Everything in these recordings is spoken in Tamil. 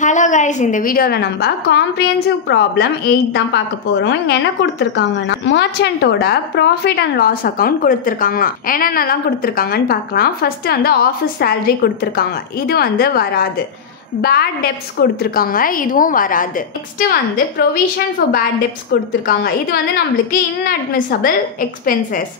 Hello guys, in the video நம்ம comprehensive problem 8 தான் பார்க்க போறோம். இங்க என்ன கொடுத்திருக்காங்கன்னா merchant ஓட profit and loss account கொடுத்திருக்காங்க. என்னென்னலாம் கொடுத்திருக்காங்கன்னு பார்க்கலாம். ஃபர்ஸ்ட் வந்து office salary கொடுத்திருக்காங்க. இது வந்து வராது. bad debts கொடுத்திருக்காங்க. இதுவும் வராது. நெக்ஸ்ட் வந்து provision for bad debts கொடுத்திருக்காங்க. இது வந்து நம்மளுக்கு inadmissible expenses.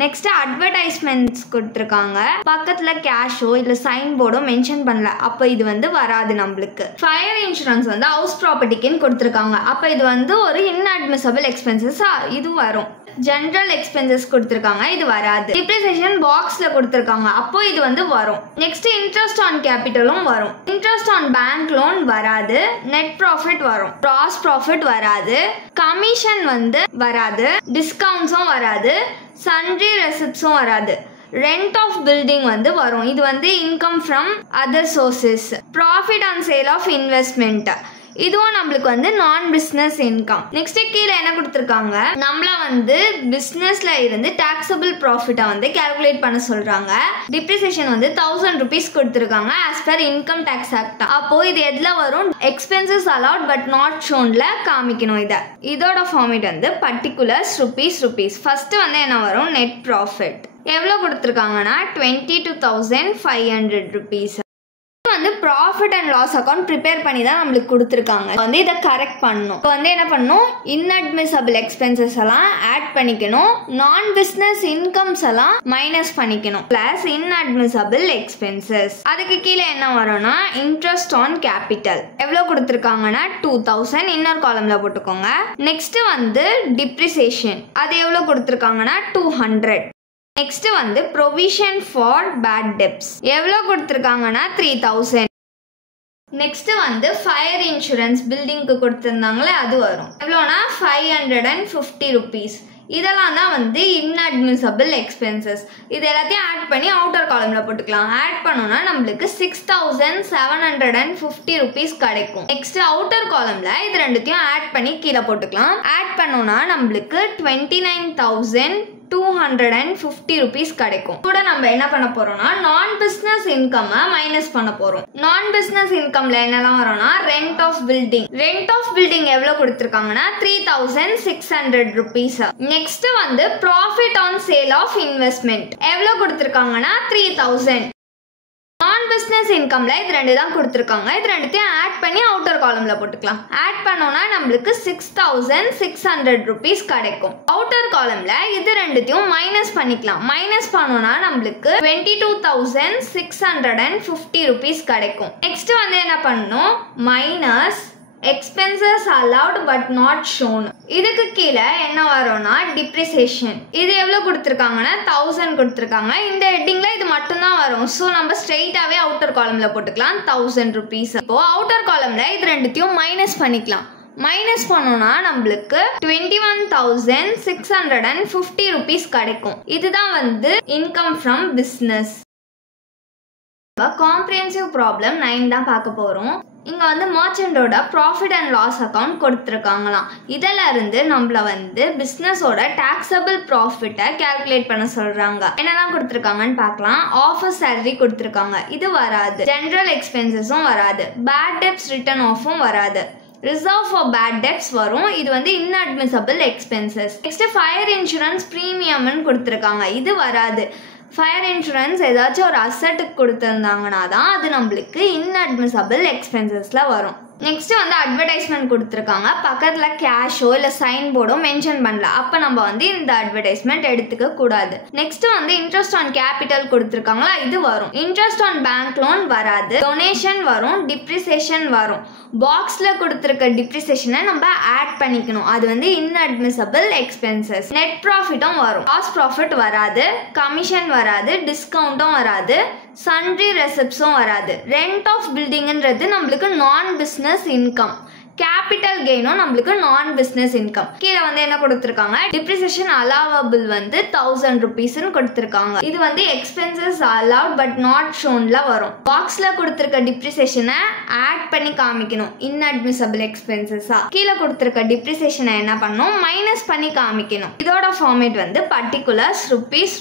நெக்ஸ்ட் அட்வர்டைஸ்மெண்ட்ஸ் கொடுத்துருக்காங்க. பக்கத்துல கேஷோ இல்ல சைன் போர்டோ மென்ஷன் பண்ணல, அப்ப இது வந்து வராது நம்மளுக்கு. ஃபயர் இன்சூரன்ஸ் வந்து ஹவுஸ் ப்ராப்பர்ட்டிக்குன்னு கொடுத்துருக்காங்க, அப்ப இது வந்து ஒரு இன்அட்மிசபிள் எக்ஸ்பென்சஸ், இது வரும். ஜெனரல் எக்ஸ்பென்சஸ் கொடுத்துருக்காங்க, இது வராது. டிப்ரிசியேஷன் பாக்ஸ்ல கொடுத்துருக்காங்க, அப்போ இது வந்து வரும். நெக்ஸ்ட் இன்ட்ரெஸ்ட் ஆன் கேபிட்டலும் வரும். இன்ட்ரெஸ்ட் ஆன் பேங்க் லோன் வராது. நெட் ப்ராஃபிட் வரும். கிராஸ் ப்ராஃபிட் வராது. கமிஷன் வந்து வராது. டிஸ்கவுண்ட்ஸும் வராது. சன்ட்ரி ரெசிப்ட்ஸும் வராது. ரெண்ட் ஆஃப் பில்டிங் வந்து வரும். இது வந்து income from other sources. Profit on sale of investment, இதுவும் நம்மளுக்கு வந்து நான் பிசினஸ் இன்கம். நெக்ஸ்ட் கீழே என்ன கொடுத்துருக்காங்க, நம்மள வந்து பிசினஸ்ல இருந்து டாக்ஸபிள் ப்ராஃபிட்டை வந்து கால்குலேட் பண்ண சொல்றாங்க. டிப்ரிசியேஷன் வந்து 1000 rupees கொடுத்துருக்காங்க as per income tax act. அப்போ இது எதுல வரும், எக்ஸ்பென்சஸ் அலவுட் பட் நாட் ஷோன்ல காமிக்கணும். இதோட ஃபார்மேட் வந்து பர்டிகுலர்ஸ் rupees. ஃபர்ஸ்ட் வந்து என்ன வரும், நெட் ப்ராஃபிட் எவ்வளவு கொடுத்துருக்காங்கன்னா 22,500 rupees. வந்து profit and loss account prepare பண்ணி தான் நம்மளுக்கு கொடுத்துருக்காங்க. வந்து இதை கரெக்ட் பண்ணணும். இப்போ வந்து என்ன பண்ணணும், இன்அட்மிசபிள் எக்ஸ்பென்சஸ் எல்லாம் ஆட் பண்ணிக்கணும், நான் பிசினஸ் இன்கம்ஸ் எல்லாம் மைனஸ் பண்ணிக்கணும், பிளஸ் இன்அட்மிசபிள் எக்ஸ்பென்சஸ். அதுக்கு கீழே என்ன வரும்னா இன்ட்ரெஸ்ட் ஆன் கேபிட்டல் எவ்வளவு கொடுத்துருக்காங்கன்னா 2000 இன்னர் காலம்ல போட்டுக்கோங்க. நெக்ஸ்ட் வந்து டிப்ரிசியேஷன் அது எவ்வளவு கொடுத்துருக்காங்கன்னா 200. நெக்ஸ்ட் வந்து ப்ரொவிஷன் ஃபார் பேட் டெப்ட்ஸ் எவ்வளோ கொடுத்துருக்காங்கன்னா 3000. நெக்ஸ்ட் வந்து ஃபயர் இன்சூரன்ஸ் பில்டிங்க்கு கொடுத்துருந்தாங்களே அது வரும். எவ்வளோனா 550 rupees. இதெல்லாம் தான் வந்து இன்அட்மிசபிள் எக்ஸ்பென்சஸ். இது எல்லாத்தையும் ஆட் பண்ணி அவுட்டர் காலம்ல போட்டுக்கலாம். ஆட் பண்ணோம்னா நம்மளுக்கு 6750 rupees கிடைக்கும். நெக்ஸ்ட் அவுட்டர் காலம்ல இது ரெண்டுத்தையும் ஆட் பண்ணி கீழே போட்டுக்கலாம். ஆட் பண்ணோம்னா நம்மளுக்கு 29,250 rupees கிடைக்கும். கூட நம்ம என்ன பண்ண போறோம்னா நான் பிசினஸ் இன்கம் மைனஸ் பண்ண போறோம். நான் பிசினஸ் இன்கம்ல என்னெல்லாம் வரும்னா rent of building. Rent of building எவ்வளவு கொடுத்துருக்காங்கன்னா 3600 rupees. நெக்ஸ்ட் வந்து profit on sale of investment எவ்வளவு கொடுத்துருக்காங்கன்னா 3000. நான் பிசினஸ் இன்கம்ல இது ரெண்டு தான் கொடுத்துருக்காங்க. இது ரெண்டுத்தையும் ஆட் பண்ணி அவுட்டர் காலம்ல போட்டுக்கலாம். ஆட் பண்ணோம்னா நம்மளுக்கு 6600 rupees கிடைக்கும். அவுட்டர் காலம்ல இது ரெண்டுத்தையும் மைனஸ் பண்ணிக்கலாம். மைனஸ் பண்ணோம்னா நம்மளுக்கு 22,650 rupees கிடைக்கும். நெக்ஸ்ட் வந்து என்ன பண்ணணும், minus expenses allowed but not shown. இதுக்கு கீழே என்ன வரும்னா டிப்ரிசியேஷன். இது எவ்வளவு கொடுத்துருக்காங்கன்னா 1000 கொடுத்துருக்காங்க. இந்த ஹெட்டிங்ல இது மட்டும் தான் வரும். ஸோ நம்ம ஸ்ட்ரெயிட்டாவே அவுட்டர் காலம்ல போட்டுக்கலாம் 1000 rupees. இப்போ அவுட்டர் காலம்ல இது ரெண்டுத்தையும் மைனஸ் பண்ணிக்கலாம். மைனஸ் பண்ணோம்னா நம்மளுக்கு 21,650 rupees கிடைக்கும். இதுதான் வந்து income from business. Comprehensive problem 9 தான் பார்க்க போறோம். இங்க வந்து மர்ச்சண்டோட ப்ராஃபிட் அண்ட் லாஸ் அக்கௌண்ட் கொடுத்துருக்காங்களாம். இதுல இருந்து நம்மள வந்து பிசினஸோட டாக்ஸபிள் ப்ராஃபிட்டை கால்குலேட் பண்ண சொல்றாங்க. என்னெல்லாம் கொடுத்துருக்காங்கன்னு பார்க்கலாம். ஆஃபீஸ் சேலரி கொடுத்துருக்காங்க, இது வராது. ஜெனரல் எக்ஸ்பென்சஸும் வராது. பேட் டெப்ட்ஸ் ரிட்டர்ன் ஆஃபும் வராது. ரிசர்வ் ஃபார் பேட் டெப்ட்ஸ் வரும், இது வந்து inadmissible expenses. Next fire insurance ப்ரீமியம்னு கொடுத்துருக்காங்க, இது வராது. ஃபயர் இன்சூரன்ஸ் ஏதாச்சும் ஒரு அசட்டுக்கு கொடுத்துருந்தாங்கன்னா தான் அது நம்மளுக்கு இன்அட்மிசபிள் எக்ஸ்பென்சஸ்ல வரும். நெக்ஸ்ட் வந்து அட்வர்டைஸ்மெண்ட் கொடுத்துருக்காங்க. பக்கத்துல கேஷோ இல்ல சைன் போர்டோ மென்ஷன் பண்ணல, அப்ப நம்ம வந்து இந்த அட்வர்டைஸ்மெண்ட் எடுத்துக்க கூடாது. நெக்ஸ்ட் வந்து இன்ட்ரெஸ்ட் ஆன் கேபிட்டல் கொடுத்துருக்காங்களா, இது வரும். இன்ட்ரெஸ்ட் ஆன் பேங்க் லோன் வராது. டொனேஷன் வரும். டிப்ரிசியேஷன் வரும். பாக்ஸ்ல கொடுத்துருக்க டிப்ரிசியேஷனை நம்ம ஆட் பண்ணிக்கணும், அது வந்து இன்அட்மிசபிள் எக்ஸ்பென்சஸ். நெட் ப்ராஃபிட்டும் வரும். காஸ்ட் ப்ராஃபிட் வராது. கமிஷன் வராது. டிஸ்கவுண்ட்டும் வராது. சன்ட்ரி ரெசிப்ட்ஸும் வராது. ரெண்ட் ஆஃப் பில்டிங்ன்றது நம்மளுக்கு நான் பிசினஸ் இன்கம். கேபிட்டல் கெயினும் நம்மளுக்கு நான் பிசினஸ் இன்கம். கீழே வந்து என்ன கொடுத்துருக்காங்க, டிப்ரிசியேஷன் அலாவபிள் வந்து 1000 rupees கொடுத்துருக்காங்க. இது வந்து எக்ஸ்பென்சஸ் அலவுட் பட் நாட் ஷோன்ல வரும். பாக்ஸ்ல கொடுத்துருக்க டிப்ரிசியேஷனை ஆட் பண்ணி காமிக்கணும், இன்அட்மிசபிள் எக்ஸ்பென்சஸா. கீழே கொடுத்துருக்க டிப்ரிசியேஷனை என்ன பண்ணணும், மைனஸ் பண்ணி காமிக்கணும். இதோட ஃபார்மேட் வந்து பர்டிகுலர்ஸ் rupees.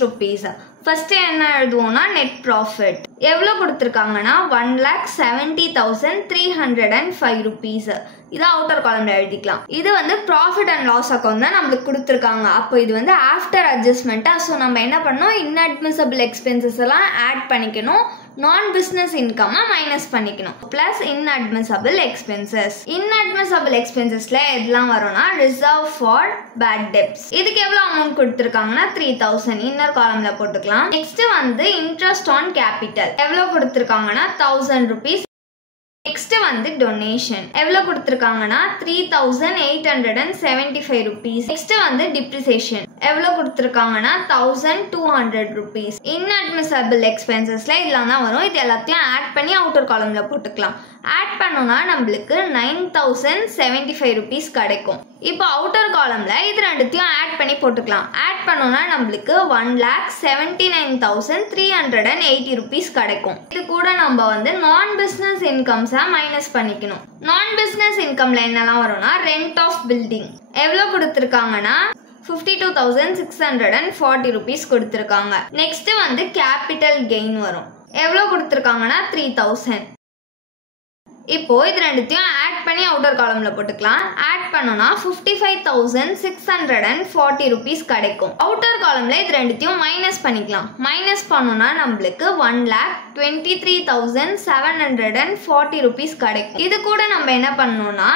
ஃபர்ஸ்ட் என்ன எழுதுவோம்னா நெட் ப்ராஃபிட் எவ்வளோ கொடுத்துருக்காங்கன்னா 1,70,305 rupees. இது அவுட்டர் காலம்ல எழுதிக்கலாம். இது வந்து ப்ராஃபிட் அண்ட் லாஸ் அக்கௌண்ட் தான் நம்மளுக்கு கொடுத்துருக்காங்க. அப்போ இது வந்து ஆஃப்டர் அட்ஜஸ்ட்மெண்ட்டா. ஸோ நம்ம என்ன பண்ணோம், இன்அட்மிசபிள் எக்ஸ்பென்சஸ் எல்லாம் ஆட் பண்ணிக்கணும், நான் பிஸ்னஸ் இன்கம் மைனஸ் பண்ணிக்கணும், பிளஸ் இன்அட்மிசபிள் எக்ஸ்பென்சஸ். இன்அட்மிசபிள் எக்ஸ்பென்சஸ்ல எதெல்லாம் வரும்னா ரிசர்வ் ஃபார் பேட் டெப்ட்ஸ். இதுக்கு எவ்வளவு அமௌண்ட் கொடுத்துருக்காங்கன்னா 3,000 இன்னர் காலம்ல போட்டுக்கலாம். நெக்ஸ்ட் வந்து இன்ட்ரெஸ்ட் ஆன் கேபிட்டல் எவ்வளவு கொடுத்துருக்காங்கன்னா 1,000 rupees. நெக்ஸ்ட் வந்து டொனேஷன் எவ்வளவு கொடுத்துருக்காங்கன்னா 3,875 rupees. நெக்ஸ்ட் வந்து டிப்ரிசியேஷன் எவ்வளவு கொடுத்துருக்காங்கன்னா 1,200 rupees. இன்அட்மிசபிள் எக்ஸ்பென்சஸ்ல இதெல்லாம் தான் வரும். இது எல்லாத்தையும் ஆட் பண்ணி அவுட்டர் காலம்ல போட்டுக்கலாம். ஆட் பண்ணோம்னா நம்மளுக்கு 9,075 rupees கிடைக்கும். இப்போ அவுட்டர் காலம்ல இது ரெண்டுத்தையும் ஆட் பண்ணி போட்டுக்கலாம். ஆட் பண்ணோம்னா நம்மளுக்கு 1,79,380 rupees கிடைக்கும். இது கூட நம்ம வந்து நான் பிசினஸ் இன்கம்ஸை மைனஸ் பண்ணிக்கணும். நான் பிசினஸ் இன்கம்ல என்னெல்லாம் வரும்னா ரெண்ட் ஆஃப் பில்டிங் எவ்வளவு கொடுத்துருக்காங்கன்னா 52,640 rupees கொடுத்துருக்காங்க. நெக்ஸ்ட் வந்து கேபிட்டல் கெயின் வரும் எவ்வளவு கொடுத்துருக்காங்கன்னா 3,000. இப்போ இது ரெண்டுத்தையும் ஆட் பண்ணி அவுட்டர் காலம்ல போட்டுக்கலாம். ஆட் பண்ணோம்னா 55,640 rupees கிடைக்கும். அவுட்டர் காலம்ல இது ரெண்டுத்தையும் மைனஸ் பண்ணிக்கலாம். மைனஸ் பண்ணோம்னா நம்மளுக்கு 1,23,740 rupees கிடைக்கும். இது கூட நம்ம என்ன பண்ணணும்னா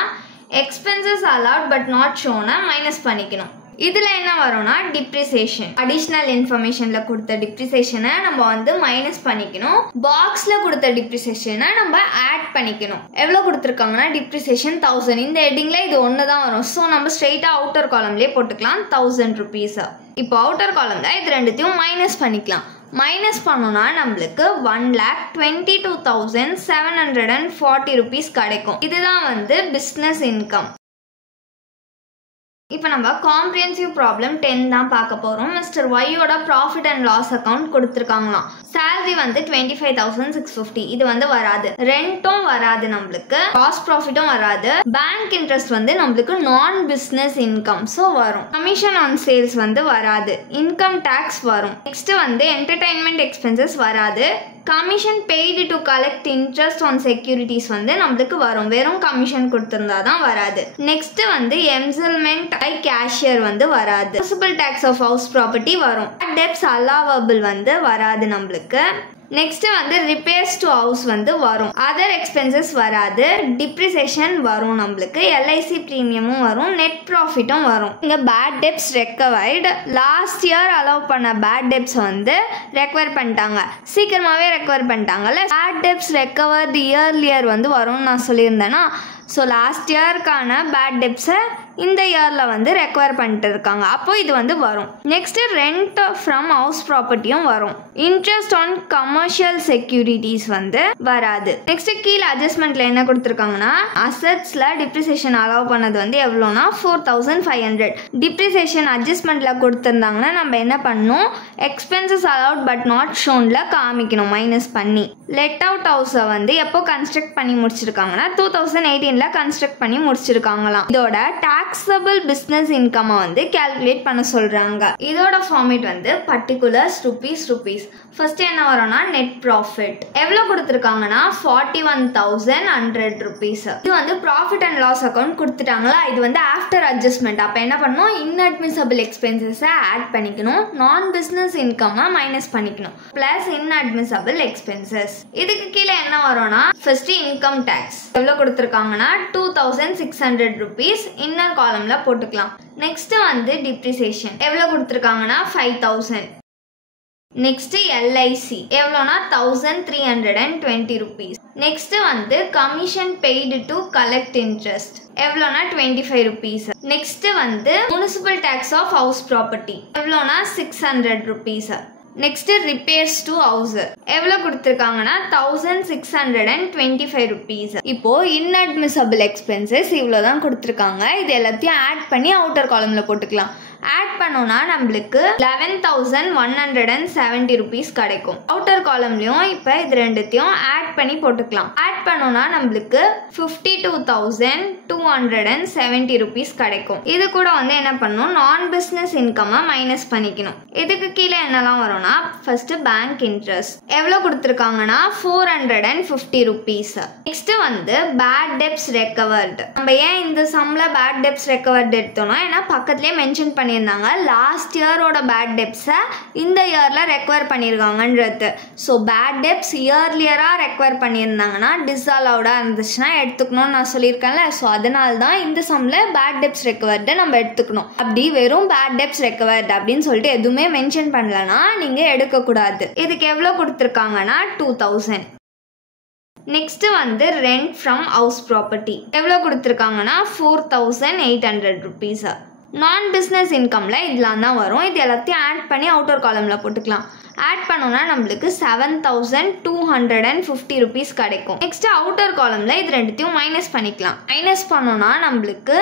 எக்ஸ்பென்சஸ் அலவுட் பட் நாட் ஷோனை மைனஸ் பண்ணிக்கணும். இதுல என்ன வரும்னா டிப்ரிசியேஷன், அடிஷனல் இன்ஃபர்மேஷன்ல கொடுத்த டிப்ரிசியேஷனை நம்ம வந்து மைனஸ் பண்ணிக்கணும். பாக்ஸ்ல கொடுத்த டிப்ரிசியேஷனை நம்ம ஆட் பண்ணிக்கணும். எவ்வளவு கொடுத்துருக்காங்கன்னா டிப்ரிசியேஷன் 1,000. இந்த ஹெட்டிங்ல இது ஒன்று தான் வரும். ஸோ நம்ம ஸ்ட்ரெயிட்டா அவுட்டர் காலம்லேயே போட்டுக்கலாம் 1,000 rupees. இப்போ அவுட்டர் காலம்ல இது ரெண்டுத்தையும் மைனஸ் பண்ணிக்கலாம். மைனஸ் பண்ணோம்னா நம்மளுக்கு 1,22,740 rupees கிடைக்கும். இதுதான் வந்து பிஸ்னஸ் இன்கம். இப்போ நம்ம காம்ப்ரிஹென்சிவ் ப்ராப்ளம் 10 தான் பார்க்க போகிறோம். மிஸ்டர் ஒய்யோட ப்ராஃபிட் அண்ட் லாஸ் அக்கௌண்ட் கொடுத்துருக்காங்களாம். சேலரி வந்து 25,650. இது வந்து வராது. ரெண்ட்டும் வராது, நம்மளுக்கு காஸ்ட் ப்ராஃபிட்டும் வராது. பேங்க் இன்ட்ரெஸ்ட் வந்து நம்மளுக்கு நான் பிஸ்னஸ் இன்கம், ஸோ வரும். கமிஷன் ஆன் சேல்ஸ் வந்து வராது. இன்கம் டேக்ஸ் வரும். நெக்ஸ்ட் வந்து என்டர்டைன்மெண்ட் எக்ஸ்பென்சஸ் வராது. Commission paid to collect interest on securities வந்து நம்மளுக்கு வரும். வெறும் கமிஷன் கொடுத்திருந்தா தான் வராது. நெக்ஸ்ட் வந்து எம்சல்மெண்ட் பை கேஷியர் வந்து வராது. Municipal tax of house property வரும். டெப்ட்ஸ் அலாவபிள் வந்து வராது நம்மளுக்கு. நெக்ஸ்ட் வந்து ரிப்பேர்ஸ் டு ஹவுஸ் வந்து வரும். அதர் எக்ஸ்பென்சஸ் வராது. டிப்ரிசியேஷன் வரும் நம்மளுக்கு. எல்ஐசி பிரீமியமும் வரும். நெட் ப்ராஃபிட்டும் வரும். இங்க bad debts recovered. Last year allow பண்ண பேட் டெப்ட்ஸ் வந்து ரெக்கவர் பண்ணிட்டாங்க. சீக்கிரமாவே ரெக்கவர் பண்ணிட்டாங்கல்ல. பேட் டெப்ட்ஸ் ரெக்கவர்டு இயர்லியர் வந்து வரும்னு நான் சொல்லியிருந்தேன்னா, ஸோ லாஸ்ட் இயர்க்கான பேட் டெப்ட்ஸை இந்த இயரில் வந்து ரெக்கவர் பண்ணிட்டு இருக்காங்க. அப்போ இது வந்து வரும். நெக்ஸ்ட் ரெண்ட் ஃப்ரம் ஹவுஸ் ப்ராப்பர்ட்டியும் வரும். இன்ட்ரெஸ்ட் ஆன் கமர்ஷியல் செக்யூரிட்டிஸ் வந்து வராது. நெக்ஸ்ட் கீழே அட்ஜஸ்ட்மெண்ட்ல என்ன கொடுத்துருக்காங்கன்னா அசட்ஸ்ல டிப்ரிசியேஷன் அலோவ் பண்ணது வந்து எவ்வளோனா 4,500. டிப்ரிசியேஷன் அட்ஜஸ்ட்மெண்ட்ல கொடுத்துருந்தாங்கன்னா நம்ம என்ன பண்ணணும், எக்ஸ்பென்சஸ் அலவுட் பட் நாட் ஷோன்ல காமிக்கணும் மைனஸ் பண்ணி. லெட் அவுட் ஹவுஸை வந்து எப்போ கன்ஸ்ட்ரக்ட் பண்ணி முடிச்சிருக்காங்கன்னா 2018ல கன்ஸ்ட்ரக்ட் பண்ணி முடிச்சிருக்காங்களாம். இதோட டாக்ஸபிள் பிசினஸ் இன்கம் வந்து கால்குலேட் பண்ண சொல்றாங்க. இதோட ஃபார்மேட் வந்து பர்டிகுலர்ஸ் ருபீஸ். ஃபர்ஸ்ட் என்ன வரும்னா நெட் ப்ராஃபிட் எவ்வளவு கொடுத்துருக்காங்கன்னா 41,100 rupees. இது வந்து ப்ராஃபிட் அண்ட் லாஸ் அக்கௌண்ட் கொடுத்துட்டாங்களா. இது வந்து ஆஃப்டர் அட்ஜஸ்ட்மெண்ட். அப்போ என்ன பண்ணணும், இன்அட்மிசபிள் எக்ஸ்பென்சஸை ஆட் பண்ணிக்கணும், நான் பிசினஸ் இன்கம் மைனஸ் பண்ணிக்கணும், பிளஸ் இன்அட்மிசபிள் எக்ஸ்பென்சஸ். இதுக்கு கீழே என்ன வரும்னா ஃபர்ஸ்ட் இன்கம் டேக்ஸ் எவ்வளவு கொடுத்துருக்காங்கன்னா 2,600 rupees. இன்னர் காலம்ல போட்டுக்கலாம். நெக்ஸ்ட் வந்து டிப்ரிசியேஷன் எவ்வளவு கொடுத்துருக்காங்கன்னா 5,000. நெக்ஸ்ட் எல்ஐசி எவ்வளோனா 1,320 rupees. நெக்ஸ்ட் வந்து commission paid to collect interest எவ்வளோனா 25 rupees. நெக்ஸ்ட் வந்து municipal tax of house property எவ்வளோனா 600 rupees. Next repairs to house எவ்வளவு கொடுத்துருக்காங்கன்னா 1,625 rupees. இப்போ இன்அட்மிசபிள் எக்ஸ்பென்சஸ் இவ்வளோதான் கொடுத்துருக்காங்க. இது எல்லாத்தையும் ஆட் பண்ணி அவுட்டர் காலம்ல போட்டுக்கலாம். ஆட் பண்ணோம்னா நம்மளுக்கு 11,170 rupees கிடைக்கும். அவுட்டர் காலம்லையும் இப்போ இது ரெண்டுத்தையும் ஆட் பண்ணி போட்டுக்கலாம். ஆட் பண்ணோம்னா நம்மளுக்கு 52,270 rupees கிடைக்கும். இது கூட வந்து என்ன பண்ணணும், நான் பிஸ்னஸ் இன்கம்மை மைனஸ் பண்ணிக்கணும். இதுக்கு கீழே என்னெல்லாம் வரும்னா ஃபர்ஸ்ட் பேங்க் இன்ட்ரெஸ்ட் எவ்வளோ கொடுத்துருக்காங்கன்னா 450 rupees. நெக்ஸ்ட் வந்து பேட் டெப்ஸ் ரெக்கவர்டு. நம்ம ஏன் இந்த சம்ல பேட் டெப்ஸ் ரெக்கவர்டு எடுத்தோம்னா ஏன்னா பக்கத்துலேயே மென்ஷன் பண்ணியிருந்தாங்க லாஸ்ட் இயரோட பேட் டெப்ஸை இந்த இயரில் ரெக்கவர் பண்ணியிருக்காங்கன்றது. ஸோ பேட் டெப்ஸ் இயர்லியராக ரெக்கவர் பண்ணியிருந்தாங்கன்னா டிஸ்அலவுடாக இருந்துச்சுன்னா எடுத்துக்கணும்னு நான் சொல்லியிருக்கேன்ல. ஸோ அதனால தான் இந்த சம்மில் பேட் டெப்ஸ் ரெக்கவர்டு நம்ம எடுத்துக்கணும். அப்படி வெறும் பேட் டெப்ஸ் ரெக்கவர்டு அப்படின்னு சொல்லிட்டு எதுவுமே மென்ஷன் பண்ணலன்னா நீங்கள் எடுக்கக்கூடாது. இதுக்கு எவ்வளோ கொடுத்துருக்காங்கன்னா 2,000. நெக்ஸ்ட் வந்து ரெண்ட் ஃப்ரம் ஹவுஸ் ப்ராப்பர்ட்டி எவ்வளோ கொடுத்துருக்காங்கன்னா 4,800 rupees. நான் பிஸ்னஸ் இன்கம்ல இதெல்லாம் தான் வரும். இது எல்லாத்தையும் ஆட் பண்ணி அவுட்டர் காலமில் போட்டுக்கலாம். ஆட் பண்ணோம்னா நம்மளுக்கு 7,250 rupees கிடைக்கும். நெக்ஸ்ட் அவுட்டர் காலமில் இது ரெண்டுத்தையும் மைனஸ் பண்ணிக்கலாம். மைனஸ் பண்ணோம்னா நம்மளுக்கு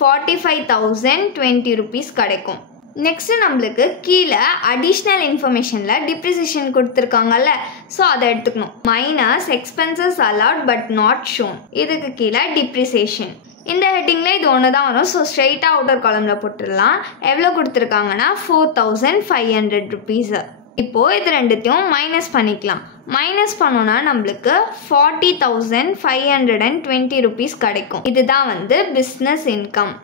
45,020 rupees கிடைக்கும். நெக்ஸ்ட் நம்மளுக்கு கீழே அடிஷ்னல் இன்ஃபர்மேஷனில் டிப்ரிசியேஷன் கொடுத்துருக்காங்கல்ல, ஸோ அதை எடுத்துக்கணும். Minus expenses allowed but not shown. இதுக்கு கீழே டிப்ரிசியேஷன். இந்த ஹெட்டிங்கில் இது ஒன்று தான் வரும். ஸோ ஸ்ட்ரெயிட்டாக அவுட்டர் காலமில் போட்டுடலாம். எவ்வளோ கொடுத்துருக்காங்கன்னா 4,500 rupees. இப்போது இது ரெண்டுத்தையும் மைனஸ் பண்ணிக்கலாம். மைனஸ் பண்ணோன்னா நம்மளுக்கு 40,520 rupees கிடைக்கும். இதுதான் வந்து பிஸ்னஸ் இன்கம்.